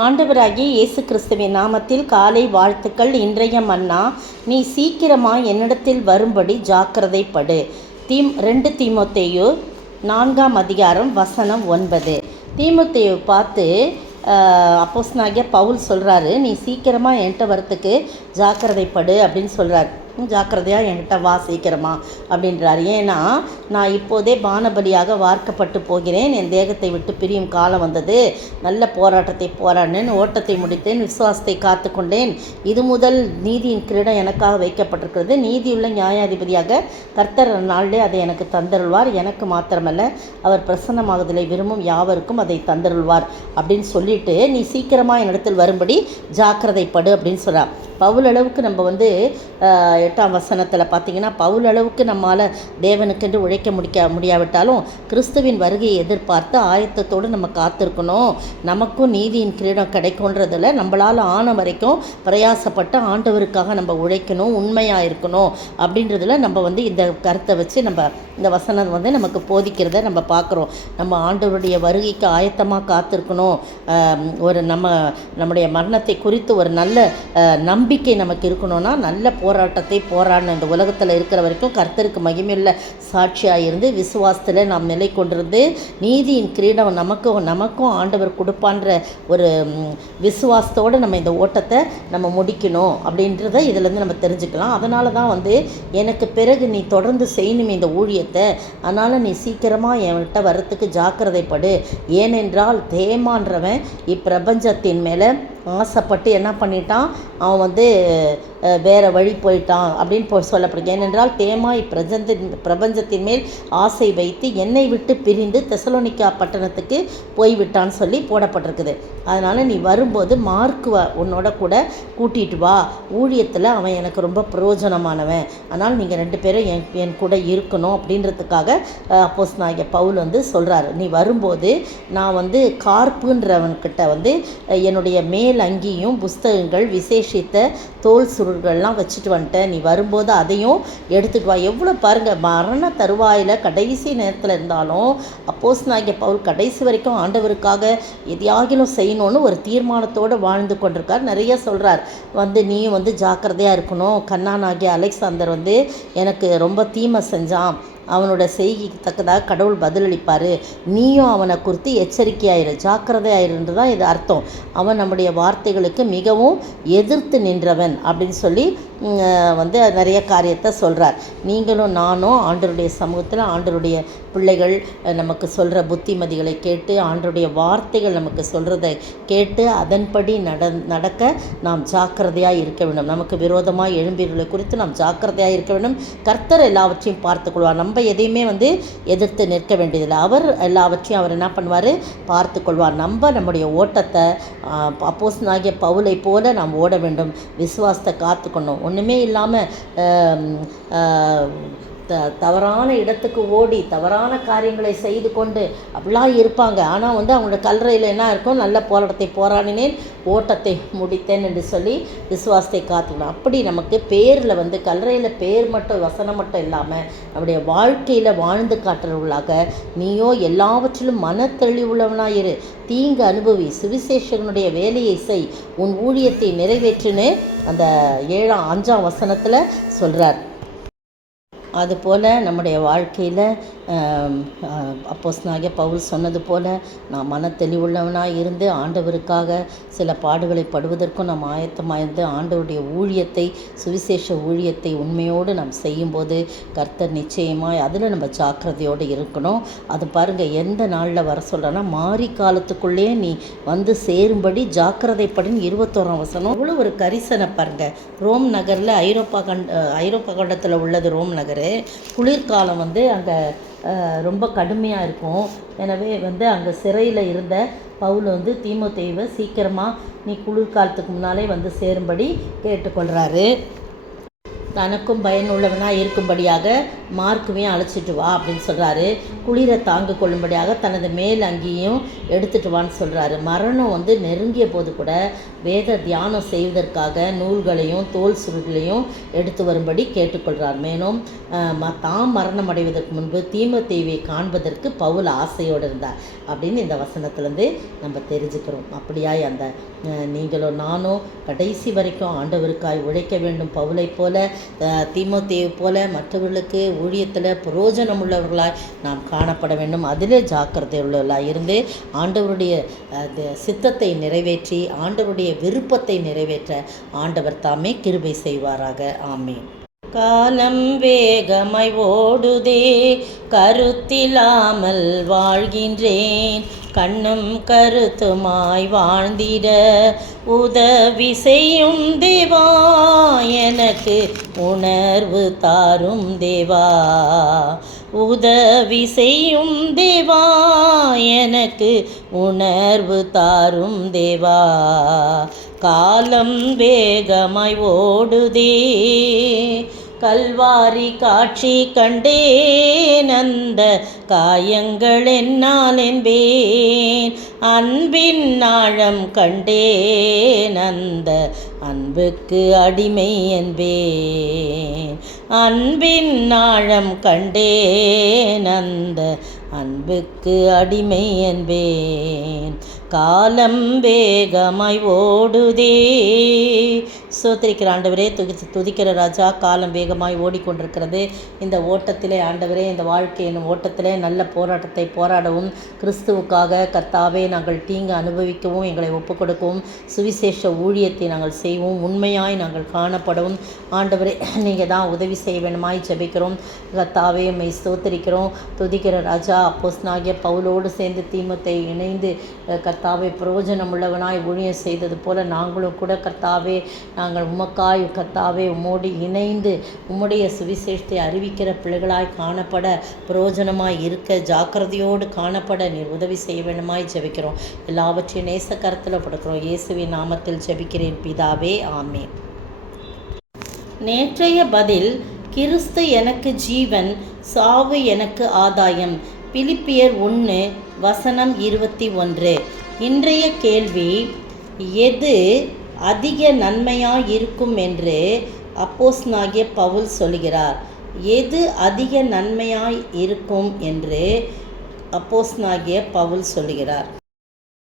ஆண்டவராகிய இயேசு கிறிஸ்துவின் நாமத்தில் காலை வாழ்த்துக்கள். இன்றைய மன்னா, நீ சீக்கிரமாக என்னிடத்தில் வரும்படி ஜாக்கிரதைப்படு. 2 தீமோத்தேயு 4ஆம் அதிகாரம் வசனம் 9. தீமோத்தேயு பார்த்து அப்போஸ்தலனாகிய பவுல் சொல்கிறாரு, நீ சீக்கிரமாக என்கிட்ட வரத்துக்கு ஜாக்கிரதைப்படு அப்படின்னு சொல்கிறார். ஜாக்கிரதையாக என்கிட்ட வா சீக்கிரமா அப்படின்றார். ஏன்னா, நான் இப்போதே பானபலியாக வார்க்கப்பட்டு போகிறேன், என் தேகத்தை விட்டு பிரியும் காலம் வந்தது, நல்ல போராட்டத்தை போராடினேன், ஓட்டத்தை முடித்தேன், விசுவாசத்தை காத்து கொண்டேன், இது முதல் நீதியின் கிரீடம் எனக்காக வைக்கப்பட்டிருக்கிறது, நீதியுள்ள நியாயாதிபதியாக கர்த்தர் நாளிலே அதை எனக்கு தந்தருள்வார், எனக்கு மாத்திரமல்ல அவர் பிரசன்னமாகுதலை விரும்பும் யாவருக்கும் அதை தந்தருள்வார் அப்படின்னு சொல்லிட்டு, நீ சீக்கிரமாக என்னிடத்தில் வரும்படி ஜாக்கிரதைப்படு அப்படின்னு சொல்கிறார். பவுல் அளவுக்கு நம்ம 8ஆம் வசனத்தில் பார்த்திங்கன்னா, பவுல் அளவுக்கு நம்மளால் தேவனுக்கென்று உழைக்க முடியாவிட்டாலும் கிறிஸ்துவின் வருகையை எதிர்பார்த்து ஆயத்தத்தோடு நம்ம காத்திருக்கணும். நமக்கும் நீதியின் கிரீடம் கிடைக்கும்ன்றதில் நம்மளால் ஆன வரைக்கும் பிரயாசப்பட்டு ஆண்டவருக்காக நம்ம உழைக்கணும், உண்மையாக இருக்கணும் அப்படின்றதில் நம்ம இந்த கருத்தை வச்சு நம்ம இந்த வசனம் நமக்கு போதிக்கிறத நம்ம பார்க்குறோம். நம்ம ஆண்டவருடைய வருகைக்கு ஆயத்தமாக காத்திருக்கணும். நம்முடைய மரணத்தை குறித்து ஒரு நல்ல நம்பிக்கை நமக்கு இருக்கணும்னா, நல்ல போராட்டத்தை போராடணும். இந்த உலகத்தில் இருக்கிற வரைக்கும் கர்த்தருக்கு மகிமையுள்ள சாட்சியாக இருந்து விசுவாசத்தில் நாம் நிலை கொண்டிருந்து நீதியின் கிரீடம் நமக்கும் ஆண்டவர் கொடுப்பான்ற ஒரு விசுவாசத்தோடு நம்ம இந்த ஓட்டத்தை நம்ம முடிக்கணும் அப்படின்றத இதிலேருந்து நம்ம தெரிஞ்சுக்கலாம். அதனால தான் எனக்கு பிறகு நீ தொடர்ந்து செய்யணும் இந்த ஊழியத்தை, அதனால் நீ சீக்கிரமாக என்கிட்ட வர்றதுக்கு ஜாக்கிரதைப்படு. ஏனென்றால் தேமான்றவன் இப்பிரபஞ்சத்தின் மேலே ஆசைப்பட்டு என்ன பண்ணிட்டான், அவன் வேறு வழி போயிட்டான் அப்படின்னு சொல்லப்படுது. ஏனென்றால் தேமா பிரபஞ்சத்தின் மேல் ஆசை வைத்து என்னை விட்டு பிரிந்து தெசலோனிக்கா பட்டணத்துக்கு போய்விட்டான்னு சொல்லி போடப்பட்டிருக்குது. அதனால் நீ வரும்போது உன்னோட கூட கூட்டிகிட்டு வா, ஊழியத்தில் அவன் எனக்கு ரொம்ப பிரயோஜனமானவன், அதனால் நீங்கள் 2 பேரும் என் கூட இருக்கணும் அப்படின்றதுக்காக அப்போஸ்தலனாகிய பவுல் சொல்கிறாரு. நீ வரும்போது நான் கார்ப்புன்றவன்கிட்ட என்னுடைய மேல் அங்கியும் புஸ்தகங்கள் விசேஷித்த தோல் சுருள்கள்லாம் வச்சுட்டு வந்துட்டேன், நீ வரும்போது அதையும் எடுத்துட்டு வா. எவ்வளோ பாருங்கள், மரண தருவாயில் கடைசி நேரத்தில் இருந்தாலும் அப்போஸ்தலனாகிய பவுல் கடைசி வரைக்கும் ஆண்டவருக்காக எதையாகிலும் செய்யணும்னு ஒரு தீர்மானத்தோடு வாழ்ந்து கொண்டிருக்கார். நிறைய சொல்கிறார், நீயும் ஜாக்கிரதையாக இருக்கணும். கண்ணானாகிய அலெக்சாந்தர் எனக்கு ரொம்ப தீமை செஞ்சான், அவனோட செய்கைக்கு தக்கதாக கடவுள் பதிலளிப்பார், நீயும் அவனை குறித்து எச்சரிக்கையாயிரு, ஜாக்கிரதையாயிருன்று தான் இது அர்த்தம். அவன் நம்முடைய வார்த்தைகளுக்கு மிகவும் எதிர்த்து நின்றவன் அப்படின்னு சொல்லி நிறைய காரியத்தை சொல்கிறார். நீங்களும் நானும் ஆண்டவருடைய சமூகத்தில் ஆண்டவருடைய பிள்ளைகள் நமக்கு சொல்கிற புத்திமதிகளை கேட்டு, ஆண்டவருடைய வார்த்தைகள் நமக்கு சொல்கிறத கேட்டு அதன்படி நடக்க நாம் ஜாக்கிரதையாக இருக்க வேண்டும். நமக்கு விரோதமாக எழும்பீர்களை குறித்து நாம் ஜாக்கிரதையாக இருக்க வேண்டும். கர்த்தர் எல்லாவற்றையும் பார்த்துக்கொள்வார். நம்ம எதையுமே எதிர்த்து நிற்க வேண்டியதில்லை. அவர் எல்லாவற்றையும் அவர் என்ன பண்ணுவார், பார்த்து கொள்வார். நம்முடைய ஓட்டத்தை அப்போஸ்தலனாகிய பவுலை போல நாம் ஓட வேண்டும், விசுவாசத்தை காத்துக்கணும். ஒன்றுமே இல்லாமல் தவறான இடத்துக்கு ஓடி தவறான காரியங்களை செய்து கொண்டு அப்படிலாம் இருப்பாங்க. ஆனால் அவங்களோட கல்லறையில் என்ன இருக்கும், நல்ல போராட்டத்தை போராடினேன், ஓட்டத்தை முடித்தேன் என்று சொல்லி விசுவாசத்தை காத்துக்கணும். அப்படி நமக்கு பேரில் கல்லறையில் பேர் மட்டும் வசனம் மட்டும் இல்லாமல் நம்முடைய வாழ்க்கையில் வாழ்ந்து காட்டுறவர்களாக நீயோ எல்லாவற்றிலும் மன தெளிவுள்ளவனாக இரு, தீங்கு அனுபவி, சுவிசேஷகனுடைய வேலையை செய், உன் ஊழியத்தை நிறைவேற்றுன்னு அந்த 5ஆம் வசனத்தில் சொல்கிறார். அதுபோல் நம்முடைய வாழ்க்கையில் அப்போஸ்தலனாகிய பவுல் சொன்னது போல் நான் மன தெளிவுள்ளவனாக இருந்து ஆண்டவருக்காக சில பாடுகளை படுவதற்கும் நாம் ஆயத்தமாக இருந்து ஆண்டவருடைய ஊழியத்தை, சுவிசேஷ ஊழியத்தை உண்மையோடு நாம் செய்யும்போது கர்த்தர் நிச்சயமாக அதில் நம்ம ஜாக்கிரதையோடு இருக்கணும். அது பாருங்கள், எந்த நாளில் வர சொல்கிறேன்னா, மாறி காலத்துக்குள்ளே நீ சேரும்படி ஜாக்கிரதைப்படின்னு 21ஆம் வசனம். அவ்வளோ ஒரு கரிசனை பாருங்கள். ரோம் நகரில் ஐரோப்பா கண்டத்தில் உள்ளது ரோம் நகர். குளிர்காலம் அங்கே ரொம்ப கடுமையாக இருக்கும். எனவே அங்கே சிறையில் இருந்த பவுல் தீமோத்தேயுவை சீக்கிரமாக நீ குளிர்காலத்துக்கு முன்னாலே சேரும்படி கேட்டுக்கொள்கிறாரு. தனக்கும் பயனுள்ளவனாக இருக்கும்படியாக மார்க்குவையும் அழைச்சிட்டு வா அப்படின்னு சொல்கிறாரு. குளிரை தாங்க கொள்ளும்படியாக தனது மேல் அங்கேயும் எடுத்துகிட்டு வான்னு சொல்கிறாரு. மரணம் நெருங்கிய போது கூட வேத தியானம் செய்வதற்காக நூல்களையும் தோல் சுருள்களையும் எடுத்து வரும்படி கேட்டுக்கொள்கிறார். மேலும் தாம் மரணம் அடைவதற்கு முன்பு தீமோத்தேயுவை காண்பதற்கு பவுல் ஆசையோடு இருந்தார் அப்படின்னு இந்த வசனத்துலேருந்து நம்ம தெரிஞ்சுக்கிறோம். அப்படியாய் அந்த நீங்களும் நானும் கடைசி வரைக்கும் ஆண்டவருக்காய் உழைக்க வேண்டும். பவுலை போல தீமோத்தேயு போல மற்றவர்களுக்கு ஊழியத்தில் பிரயோஜனம் உள்ளவர்களாய் நாம் காணப்பட வேண்டும். அதிலே ஜாக்கிரதை உள்ளவர்களாக இருந்து ஆண்டவருடைய சித்தத்தை நிறைவேற்றி ஆண்டவருடைய விருப்பத்தை நிறைவேற்ற ஆண்டவர் தாமே கிருபை செய்வாராக. ஆமென். காலம் வேகமாய் ஓடுதே, கருத்திலாமல் வாழ்கின்றேன். கண்ணும் கருத்துமாய் வாழ்ந்திட உதவி செய்யும் தேவா, எனக்கு உணர்வு தாரும் தேவா. உதவி செய்யும் தேவா, எனக்கு உணர்வு தாரும் தேவா. காலம் வேகமாய் ஓடுதே, கல்வாரி காட்சி கண்டேன், அந்த காயங்கள் என்னால் என்பேன். அன்பின் ஆழம் கண்டேன், அந்த அன்புக்கு அடிமை என்பேன். அன்பின் ஆழம் கண்டேன், அந்த அன்புக்கு அடிமை என்பேன். காலம் வேகமாய் ஓடுதே. ஸ்தோத்திரிக்கிற ஆண்டவரே, துதிக்கிற ராஜா, காலம் வேகமாய் ஓடிக்கொண்டிருக்கிறது. இந்த ஓட்டத்திலே ஆண்டவரே, இந்த வாழ்க்கையின் ஓட்டத்திலே நல்ல போராட்டத்தை போராடவும், கிறிஸ்துவுக்காக கர்த்தாவே நாங்கள் தீங்கு அனுபவிக்கவும், எங்களை ஒப்புக் கொடுக்கவும், சுவிசேஷ ஊழியத்தை நாங்கள் செய்வோம், உண்மையாய் நாங்கள் காணப்படவும் ஆண்டவரே நீங்கள் தான் உதவி செய்ய வேண்டுமாய் ஜெபிக்கிறோம். கர்த்தாவே உம்மை ஸ்தோத்திரிக்கிறோம். துதிக்கிற ராஜா, அப்போஸ்தலனாகிய பவுலோடு சேர்ந்து தீமோத்தேயு இணைந்து கர்த்தாவே பிரயோஜனம் உள்ளவனாய் ஊழியம் செய்தது போல நாங்களும் கூட கர்த்தாவே நாங்கள் உமக்காய் கர்த்தாவே உம்மோடு இணைந்து உம்முடைய சுவிசேஷத்தை அறிவிக்கிற பிள்ளைகளாய் காணப்பட, பிரயோஜனமாய் இருக்க, ஜாக்கிரதையோடு காணப்பட நீர் உதவி செய்ய வேண்டுமாய் ஜெபிக்கிறோம். எல்லாவற்றையும் நேச கரத்தில் படுக்கிறோம். இயேசுவின் நாமத்தில் ஜெபிக்கிறேன் பிதாவே, ஆமென். நேற்றைய பதில், கிறிஸ்து எனக்கு ஜீவன், சாவு எனக்கு ஆதாயம். பிலிப்பியர் 1:21. இன்றைய கேள்வி, எது அதிக நன்மையாக இருக்கும் என்று அப்போஸ்தலனாகிய பவுல் சொல்கிறார்? எது அதிக நன்மையாய் இருக்கும் என்று அப்போஸ்தலனாகிய பவுல் சொல்கிறார்?